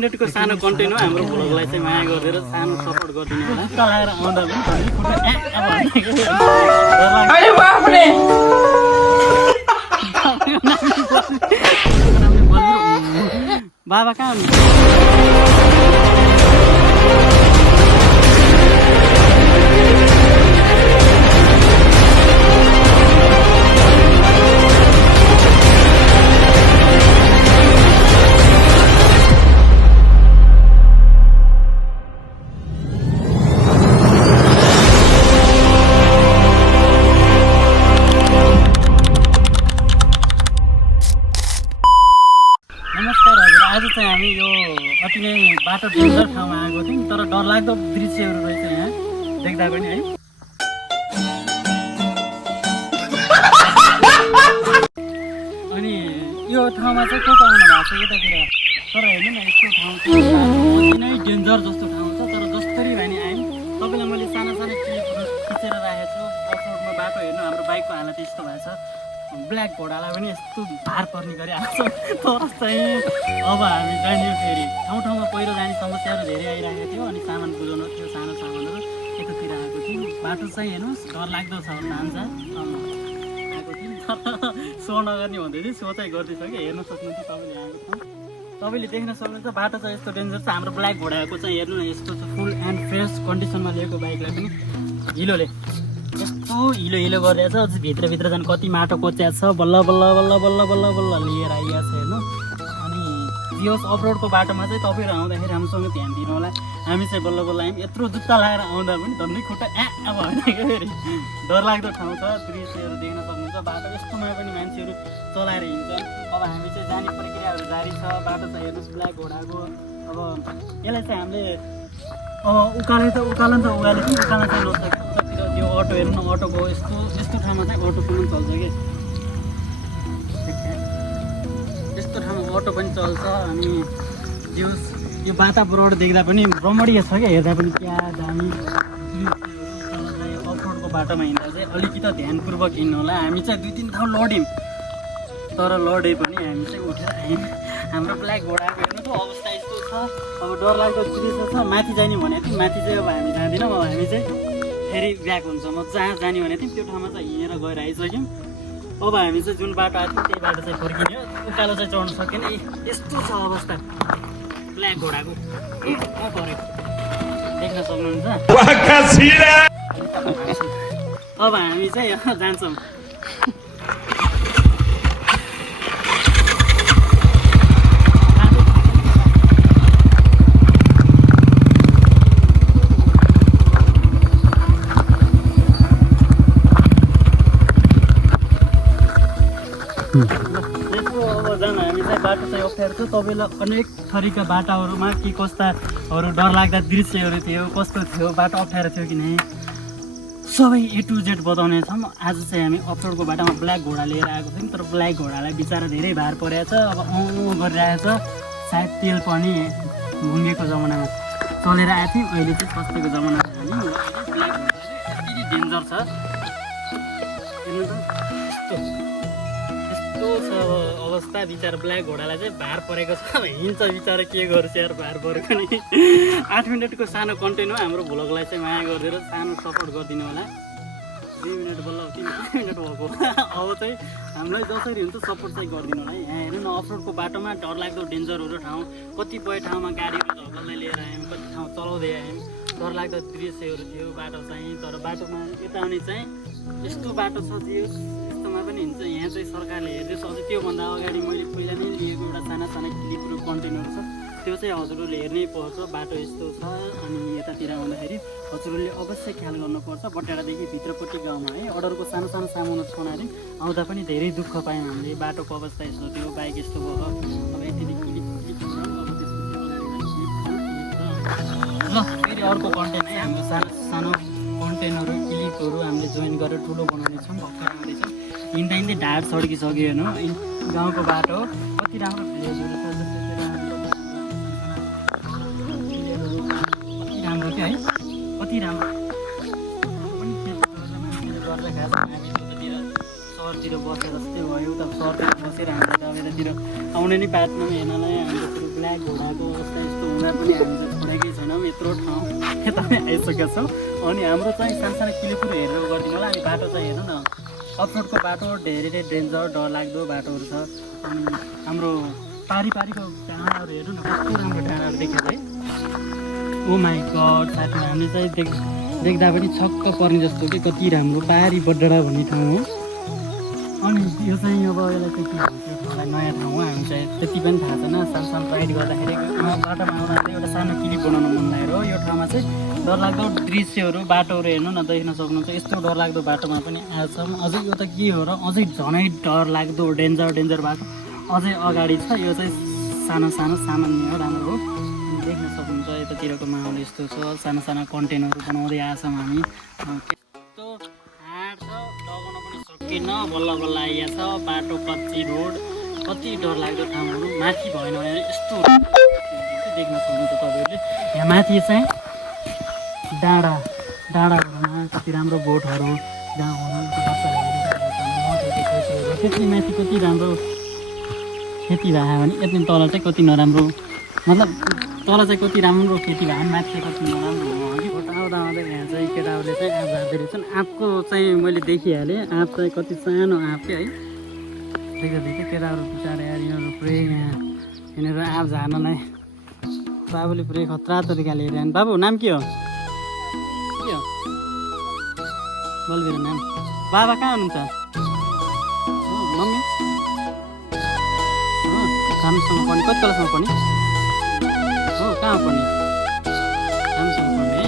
नेटको सानो कन्टेन्ट हो हाम्रो भ्लगलाई चाहिँ माया गरेर सानो सपोर्ट गरिदिनु होला चलाएर आउँदा पनि बाबा कहाँ हामी यो अति नै बाटो डेन्जर ठाउँमा आएको थियौँ तर डरलाग्दो दृश्यहरू रहेछ यहाँ देख्दा पनि है अनि यो ठाउँमा चाहिँ को आउनु भएको छ यतातिर तर हेर्नु न यस्तो ठाउँ अति नै डेन्जर जस्तो ठाउँ छ तर जसरी भए नि आयौँ तपाईँलाई मैले सानो सानो क्लिपहरू खिचेर राखेको छु अफरोडमा बाटो हेर्नु हाम्रो बाइकको हालत यस्तो भएको छ ब्ल्याक घोडालाई पनि यस्तो भार पर्ने गरी आएको छ तर चाहिँ अब हामी जाने फेरि ठाउँ ठाउँमा पहिरो जाने समस्याहरू धेरै आइरहेको थियो अनि सामान बुझाउनु थियो सानो सामानहरू यतातिर आएको थियो बाटो चाहिँ हेर्नुहोस् डरलाग्दो छ भान्सा आएको थियौँ तर सो नगर्ने भन्दै थियो सो चाहिँ गर्दैछ कि हेर्नु सक्नुहुन्छ तपाईँले आएको ठाउँ तपाईँले देख्न सक्नुहुन्छ बाटो चाहिँ यस्तो डेन्जर छ हाम्रो ब्ल्याक घोडाको चाहिँ हेर्नु न यस्तो छ फुल एन्ड फ्रेस कन्डिसनमा लिएको बाइकलाई पनि हिलोले यस्तो हिलो हिलो गरिरहेछ अझ भित्रभित्र जानु कति माटो कोच्याएको छ बल्ल बल्ल बल्ल बल्ल बल्ल बल्ल लिएर आइरहेको छ हेर्नु अनि जियोस् अफरोडको बाटोमा चाहिँ तपाईँहरू आउँदाखेरि हामीसँग ध्यान दिनु होला हामी चाहिँ बल्ल बल्ल आयौँ यत्रो जुत्ता लगाएर आउँदा पनि धन्दै खुट्टा अब भनेको फेरि डरलाग्दो ठाउँ छ दृश्यहरू देख्न सक्नुहुन्छ बाटो यस्तोमा पनि मान्छेहरू चलाएर हिँड्छन् अब हामी चाहिँ जाने प्रक्रियाहरू जारी छ बाटो चाहिँ हेर्नुहोस् ब्ल्याक घोडाको अब यसलाई चाहिँ हामीले उकाले त उकालन त उकाले कि उकालन चाहिँ नसक्छ त्यो अटो हेर्नु न अटोको यस्तो ठाउँमा चाहिँ अटो पनि चल्छ कि यस्तो ठाउँमा अटो पनि चल्छ अनि जिउस यो वातावरण देख्दा पनि रमणीय छ क्या हेर्दा पनि क्या दामी अफरोडको बाटोमा हिँड्दा चाहिँ अलिकति ध्यानपूर्वक हिँड्नु होला हामी चाहिँ 2-3 ठाउँ लड्यौँ तर लडे पनि हामी चाहिँ उठेर आयौँ हाम्रो ब्ल्याक घोडाको हेर्नु त अवस्था यस्तो छ अब डरलाग्दो दृश्य छ माथि जाने भनेको थियौँ माथि चाहिँ अब हामी जाँदैनौँ अब हामी चाहिँ फेरि ब्याक हुन्छ म जहाँ जाने भनेको थियौँ त्यो ठाउँमा चाहिँ हिँडेर गएर आइसक्यौँ अब हामी चाहिँ जुन बाटो आएको थियो त्यही बाटो चाहिँ फर्किने हो उकालो चाहिँ चढ्नु सकेन यस्तो छ अवस्था ब्ल्याक घोडाको पऱ्यो देख्न सक्नुहुन्छ अब हामी चाहिँ जान्छौँ हामी चाहिँ बाटो चाहिँ अप्ठ्यारो छ तपाईँलाई अनेक थरीका बाटाहरूमा के कस्ताहरू डरलाग्दा दृश्यहरू थियो कस्तो थियो बाटो अप्ठ्यारो थियो कि नै सबै A to Z बताउनेछौँ आज चाहिँ हामी अफरोडको बाटोमा ब्ल्याक घोडा लिएर आएको थियौँ तर ब्ल्याक घोडालाई बिचरा धेरै भार परेको छ अब गरिरहेको छ सायद तेल पनि घुमेको जमानामा चलेर आएको थियौँ अहिले चाहिँ सस्तेको जमानामा ब्ल्याक घोडा यति डेन्जर छ हेर्नु त यस्तो छ अवस्था बिचरा ब्ल्याक घोडालाई चाहिँ भार परेको छ हिँड्छ बिचरा के गर्छ यार भार परेको नि 8 मिनटको सानो कन्टेन्ट हो हाम्रो भ्लगलाई चाहिँ माया गरेर सानो सपोर्ट गरिदिनु होला 2 मिनट बल्ल 3 मिनट भएको अब चाहिँ हामीलाई जसरी हुन्छ सपोर्ट चाहिँ गरिदिनु होला है यहाँ हेर्नु न अफरोडको बाटोमा डरलाग्दो डेन्जरहरू ठाउँ कतिपय ठाउँमा गाडीहरू झगल्दै लिएर आयौँ कति ठाउँ चलाउँदै आयौँ डरलाग्दो दृश्यहरू थियो बाटो चाहिँ तर बाटोमा यता आउने चाहिँ यस्तो बाटो छ यस्तोमा पनि हिँड्छ यहाँ चाहिँ सरकारले हेर्दैछ अझै त्योभन्दा अगाडि मैले पहिला नै लिएको एउटा साना साना क्लिपहरू कन्टेनहरू छ त्यो चाहिँ हजुरहरूले हेर्नै पर्छ बाटो यस्तो छ अनि यतातिर आउँदाखेरि हजुरहरूले अवश्य ख्याल गर्नुपर्छ बट्टाडादेखि भित्रपट्टि गाउँमा है अर्डरको सानो सानो सामानहरू छोनाले आउँदा पनि धेरै दुःख पायौँ हामीले बाटोको अवस्था यस्तो थियो बाइक यस्तो भयो अब यतिदेखि ल फेरि अर्को कन्टेन्ट है हाम्रो सानो सानो कन्टेन्टहरू क्लिपहरू हामीले जोइन गरेर ठुलो बनाउनेछौँ भर्खर आउँदैछौँ हिँड्दा हिँड्दै ढाड सड्किसक्यो हेर्नु गाउँको बाटो कति राम्रो भिलेजहरू छ कति राम्रो क्या है कति राम्रो पनि मान्छेले गर्दै खास हामी उतातिर सहरतिर बसेर जस्तै भयो उता सहरतिर बसेर हाम्रो अब यतातिर आउने नै बाटोमा हेर्नलाई हाम्रो ब्ल्याक घोडाको अवस्था पनि हामी चाहिँ छोडेकै छैनौँ यत्रो ठाउँ यता पनि आइसकेका छौँ अनि हाम्रो चाहिँ सानसानो क्लिपहरू हेरेर गरिदिनु होला अनि बाटो चाहिँ हेर्नु न अफरोडको बाटो धेरै डेन्जर डरलाग्दो बाटोहरू छ अनि हाम्रो पारिको डाँडाहरू हेर्नु न कस्तो राम्रो डाँडाहरू देखेको है ओ माई गड साथीमा हामीले चाहिँ देख्दा पनि छक्क पर्ने जस्तो कि कति राम्रो पारी बडडाँडा भन्ने ठाउँ हो अनि यो चाहिँ अब यसलाई चाहिँ के भन्छ ठाउँलाई नयाँ ठाउँ हो हामी चाहिँ त्यति पनि थाहा छैन सानो राइड गर्दाखेरि बाटोमा आउँदाखेरि एउटा सानो क्लिप बनाउन मन लागेर हो यो ठाउँमा चाहिँ डरलाग्दो दृश्यहरू बाटोहरू हेर्नु न देख्न सक्नुहुन्छ यस्तो डरलाग्दो बाटोमा पनि आएछौँ अझै यो त के हो र अझै झनै डरलाग्दो डेन्जर बाटो अझै अगाडि छ यो चाहिँ सानो सामान्य हो राम्रो हो देख्न सक्नुहुन्छ यतातिरको माहौल यस्तो छ सानो कन्टेनरहरू बनाउँदै आएछौँ हामी यस्तो हाड छ लगाउन पनि सकिन्न बल्ल आइएको छ बाटो कच्ची रोड कति डरलाग्दो ठाउँहरू माथि भएन भने यस्तो देख्न सक्नुहुन्छ तपाईँहरूले यहाँ माथि चाहिँ डाँडाहरूमा कति राम्रो बोटहरू गाउँहरू त्यति माथि कति राम्रो खेती भयो भने यति तल चाहिँ कति नराम्रो मतलब तल चाहिँ कति राम्रो खेती भयो भने माथि चाहिँ कति नराम्रो हो कि फोटो आउँदा यहाँ चाहिँ केटाहरूले चाहिँ आँप झार्दै रहेछन् आँपको चाहिँ मैले देखिहालेँ आँप चाहिँ कति सानो आँप के है देख्दा केटाहरू बिचारा यार यिनीहरू पुरै यिनीहरू आँप झार्नलाई बाबुले पुरै खतरा तरिकाले हेरेन बाबु नाम के हो बलवीर नाम बाबा कहाँ हुनुहुन्छ मम्मी राम्रोसँग पढ्ने कति क्लासमा पढ्ने हो कहाँ पढ्ने राम्रोसँग पढ्ने है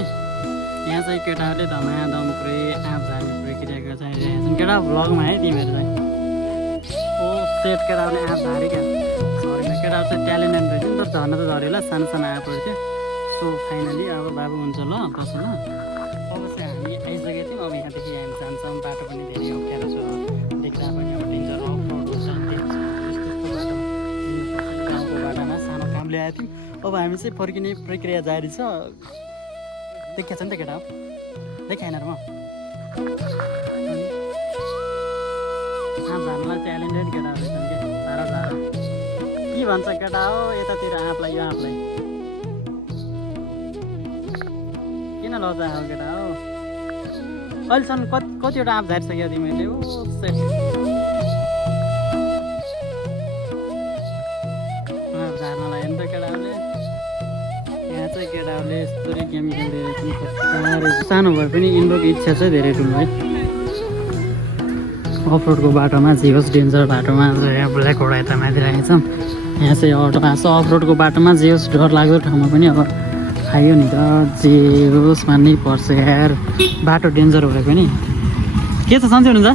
यहाँ चाहिँ केटाहरूले धमाधम पुरै आँप झार्ने पुरै क्रिया चाहिँ केटा भ्लगमा है तिमीहरू चाहिँ ओ सेट केटाहरूले आँप झारे क्या झरेन केटाहरू चाहिँ ट्यालेन्टेड रहेछ नि त झर्न त झऱ्यो होला सानो आँपहरू थियो सो फाइनली अब बाबु हुन्छ ल बस्नु ल अब चाहिँ हामी आइसकेको थियौँ अब यहाँदेखि हामी जान्छौँ बाटो पनि धेरै अप्ठ्यारो छ देख्दा पनि अब डेन्जर अफ रोड छ गाउँको बाटोमा सानो काम ल्याएको थियौँ अब हामी चाहिँ फर्किने प्रक्रिया जारी छ देखेको छ नि त केटा हो देखाएन र म आँप झार्नलाई ट्यालेन्टेड केटाहरू रहेछन् क्या झार के भन्छ केटा हो यतातिर आँपलाई यो आँपलाई किन लजा हो केटा हो अहिलेसम्म कतिवटा आँप झारिसक्यो तिमीहरूले ओ सेट आँप झार्नलाई हेर्नु त केटाहरूले यहाँ चाहिँ केटाहरूले यस्तरी गेम खेल्दै रहेछन् सानो भए पनि यिनीहरूको इच्छा चाहिँ धेरै ठुलो है अफरोडको बाटोमा जे होस् डेन्जर बाटोमा यहाँ ब्ल्याक घोडा यता माथि राखेको छौँ यहाँ चाहिँ अटो आएको छ अफरोडको बाटोमा जे होस् डर लाग्दो ठाउँमा पनि अब आयो नि त जे होस् मान्नै पर्छ यार बाटो डेन्जर भए पनि के छ सन्चै हुनुहुन्छ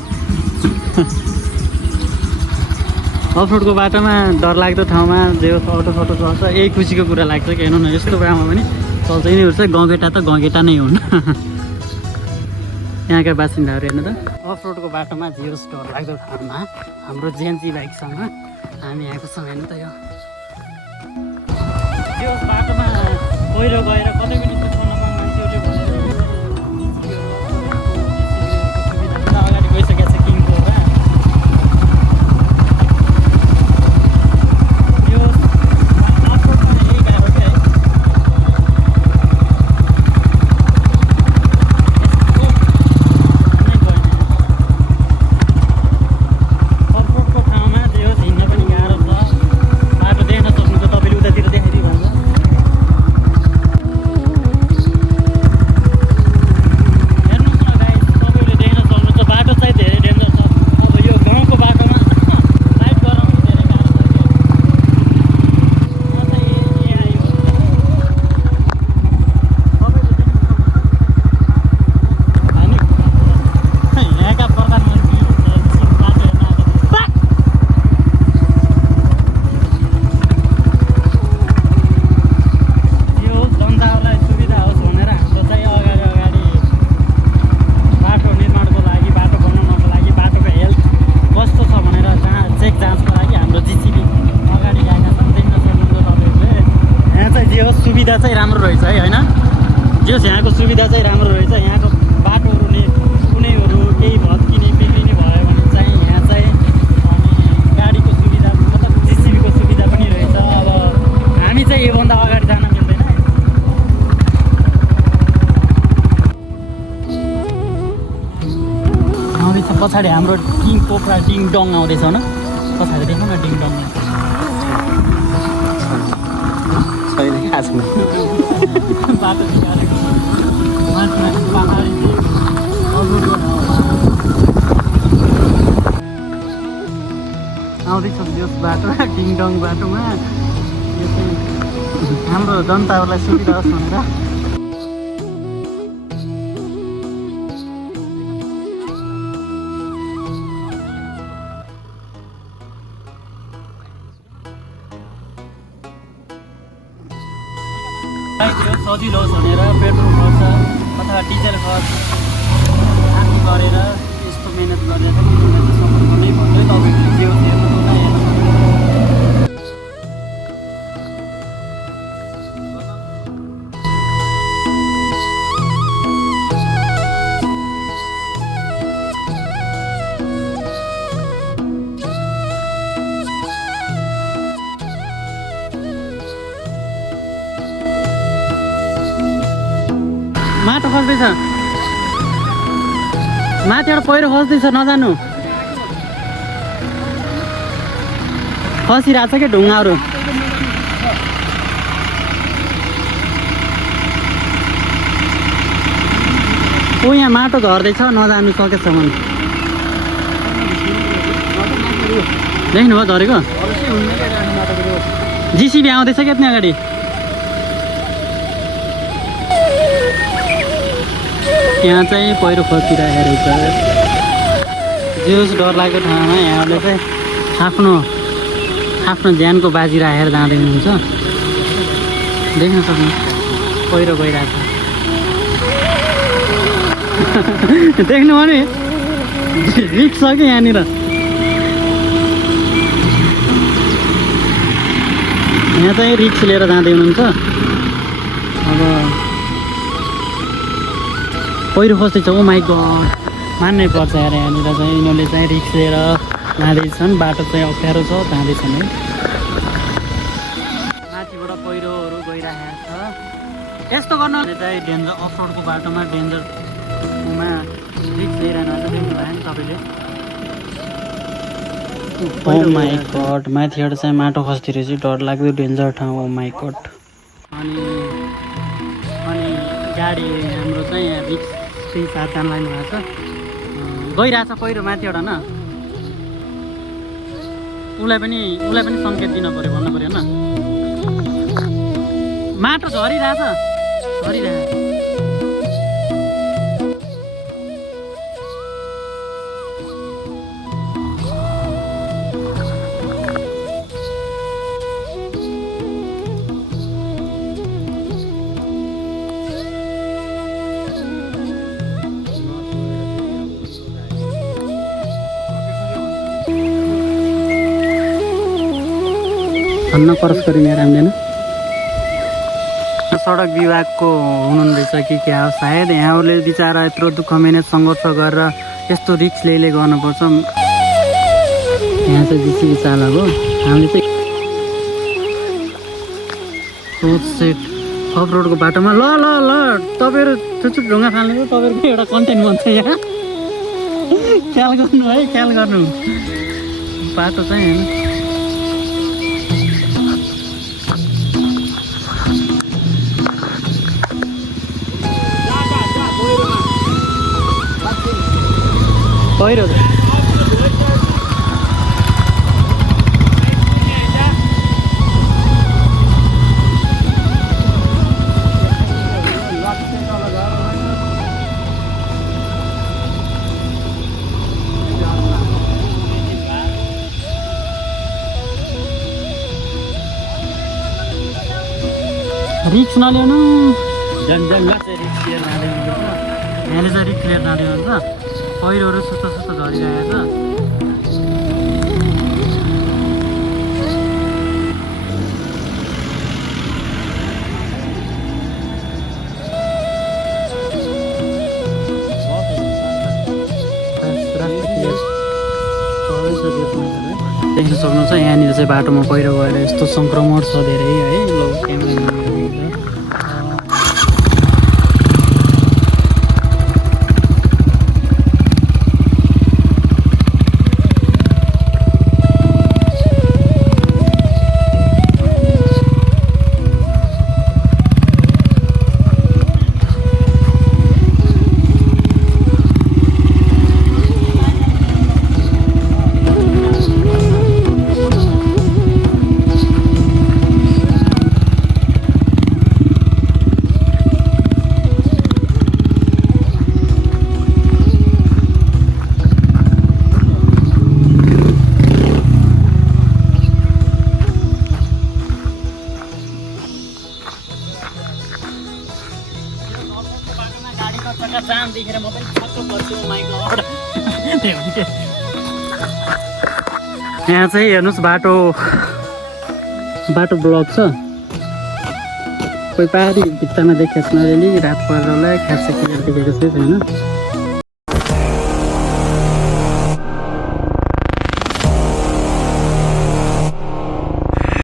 अफरोडको बाटोमा डरलाग्दो ठाउँमा जे होस् अटो सटो चल्छ यही खुसीको कुरा लाग्छ कि हेर्नु न यस्तो बेलामा पनि चल्छ यिनीहरू चाहिँ गाउँकेटा त गाउँकेटा नै हुन् यहाँका बासिन्दाहरू हेर्नु त अफरोडको बाटोमा जे होस् डरलाग्दो ठाउँमा हाम्रो जेएनजी बाइकसँग हामी आएको छौँ हेर्नु त यो बाटोमा पहिरो गएर कतै पनि कुदाउनमा मान्छेहरूले भनेर अगाडि गइसकेको छ किङको यो अफरोडमा यही गाह्रो क्या है अफरोडको ठाउँमा जे होस् हिँड्न पनि गाह्रो छ बाटो देख्न सक्नुहुन्छ तपाईँले उतातिर देखाइदिनु भन्छ सुविधा चाहिँ राम्रो रहेछ है होइन जस यहाँको सुविधा चाहिँ राम्रो रहेछ यहाँको बाटोहरूले कुनैहरू केही भत्किने बिग्रिने भयो भने चाहिँ यहाँ चाहिँ अनि गाडीको सुविधा मतलब जिसिबीको सुविधा पनि रहेछ अब हामी चाहिँ योभन्दा अगाडि जान मिल्दैन पछाडि हाम्रो टिङ पोखरा डिङ डङ आउँदैछ न पछाडि देख्नु न डिङ डङ बाटो आउँदैछ यस बाटो डिङ डङ बाटोमा यो चाहिँ हाम्रो जनताहरूलाई सुविधा होस् भनेर सजिलो होस् भनेर पेट्रोल खर्च अथवा डिजल खर्च आफू गरेर यस्तो मेहनत गरेर सफर गर्नै भन्दै तपाईँले जे होस् हेर्नु माटो खस्दैछ माथिबाट पहिरो खस्दैछ नजानु खसिरहेको छ क्या ढुङ्गाहरू ओ यहाँ माटो झर्दैछ नजानु सकेसम्म देख्नुभयो झरेको जिसिबी आउँदैछ क्या त्यहाँ अगाडि यहाँ चाहिँ पहिरो खसिरहेको रहेछ जोस् डर लागेको ठाउँमा यहाँहरूले चाहिँ आफ्नो ज्यानको बाजी राखेर जाँदै हुनुहुन्छ देख्न सक्नु पहिरो गइरहेको छ देख्नु भने रिक्स छ कि यहाँनिर यहाँ चाहिँ रिक्स लिएर जाँदै हुनुहुन्छ अब पहिरो खस्दैछ ओ माइ गड मान्नै पर्छ यार यहाँनिर चाहिँ यिनीहरूले चाहिँ रिक्स लिएर जाँदैछन् बाटो चाहिँ अप्ठ्यारो छ जाँदैछन् है माथिबाट पहिरोहरू गइरहेको छ यस्तो गर्नु चाहिँ डेन्जर अफरोडको बाटोमा डेन्जरमा रिक्स लिएर देख्नु भयो नि तपाईँले ओ माइ गड माथिबाट चाहिँ माटो खस्दो रहेछ डर लाग्दो डेन्जर ठाउँ ओ माइ गड अनि गाडी हाम्रो चाहिँ यहाँ रिक्स 6-7 जना लानु भएको छ गइरहेछ पहिरो माथिबाट न उसलाई पनि सङ्केत दिन पऱ्यो भन्नु पऱ्यो न माटो झरिरहेछ भन्न परस गरिने राम्दैन सडक विभागको हुनुहुँदैछ कि क्या हो सायद यहाँहरूले बिचरा यत्रो दुःख मेहनत सङ्घर्ष गरेर यस्तो रिक्स लिएले गर्नुपर्छ यहाँ चाहिँ जिसिबी चालक हो हामीले चाहिँ सोच सेट अफ रोडको बाटोमा ल तपाईँहरू चुचुट ढुङ्गा फाल्नु तपाईँहरूको एउटा कन्टेन्ट बन्छ यहाँ ख्याल गर्नु है ख्याल गर्नु बाटो चाहिँ होइन पहिरो रिक्स नल्याउनु यहाँले चाहिँ रिक्स लिएर जाँदै हुन्छ पहिरोहरू सुस्तो झरिरहेको छ देख्न सक्नुहुन्छ यहाँनिर चाहिँ बाटोमा पहिरो गएर यस्तो सङ्क्रमण छ धेरै है लो क्यामेरा चकाचाम देखेर म पनि छक्क पर्छु माइ गड यहाँ चाहिँ हेर्नुहोस् बाटो ब्लक छ कोही पहाडी भित्तामा देखेको छ नरेली रात परेर होला खास क्लियर देखेको छैन